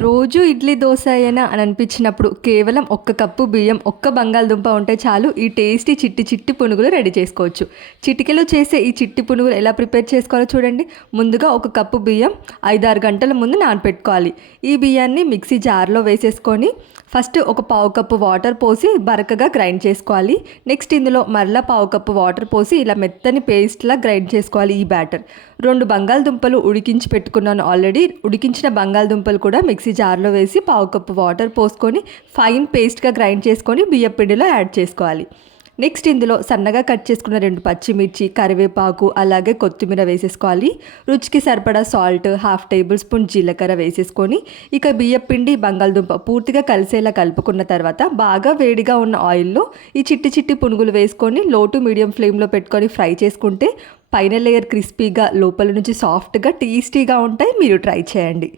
రోజు ఇడ్లీ దోసయేనా అని అనిపించినప్పుడు కేవలం ఒక్క కప్పు బియ్యం, ఒక్క బంగాళదుంప ఉంటే చాలు ఈ టేస్టీ చిట్టి చిట్టి పునుగులు రెడీ చేసుకోవచ్చు. చిటికెలో చేసే ఈ చిట్టి పునుగులు ఎలా ప్రిపేర్ చేసుకోవాలో చూడండి. ముందుగా ఒక కప్పు బియ్యం 5-6 గంటల ముందు నానపెట్టుకోవాలి. ఈ బియ్యాన్ని మిక్సీ జార్లో వేసేసుకొని ఫస్ట్ ఒక పావు కప్పు వాటర్ పోసి బరకగా గ్రైండ్ చేసుకోవాలి. నెక్స్ట్ ఇందులో మరలా పావు కప్పు వాటర్ పోసి ఇలా మెత్తని పేస్ట్లా గ్రైండ్ చేసుకోవాలి ఈ బ్యాటర్. 2 బంగాళదుంపలు ఉడికించి పెట్టుకున్నాను ఆల్రెడీ. ఉడికించిన బంగాళదుంపలు కూడా మిక్సీ జార్లో వేసి పావు కప్పు వాటర్ పోసుకొని ఫైన్ పేస్ట్గా గ్రైండ్ చేసుకొని బియ్యం పిండిలో యాడ్ చేసుకోవాలి. నెక్స్ట్ ఇందులో సన్నగా కట్ చేసుకున్న 2 పచ్చిమిర్చి, కరివేపాకు, అలాగే కొత్తిమీర వేసేసుకోవాలి. రుచికి సరిపడా సాల్ట్, 1/2 టేబుల్ స్పూన్ జీలకర్ర వేసేసుకొని ఇక బియ్యం పిండి, బంగాళదుంప పూర్తిగా కలిసేలా కలుపుకున్న తర్వాత బాగా వేడిగా ఉన్న ఆయిల్లో ఈ చిట్టి చిట్టి పునుగులు వేసుకొని లో టు మీడియం ఫ్లేమ్లో పెట్టుకొని ఫ్రై చేసుకుంటే పైన లేయర్ క్రిస్పీగా, లోపల నుంచి సాఫ్ట్గా, టేస్టీగా ఉంటాయి. మీరు ట్రై చేయండి.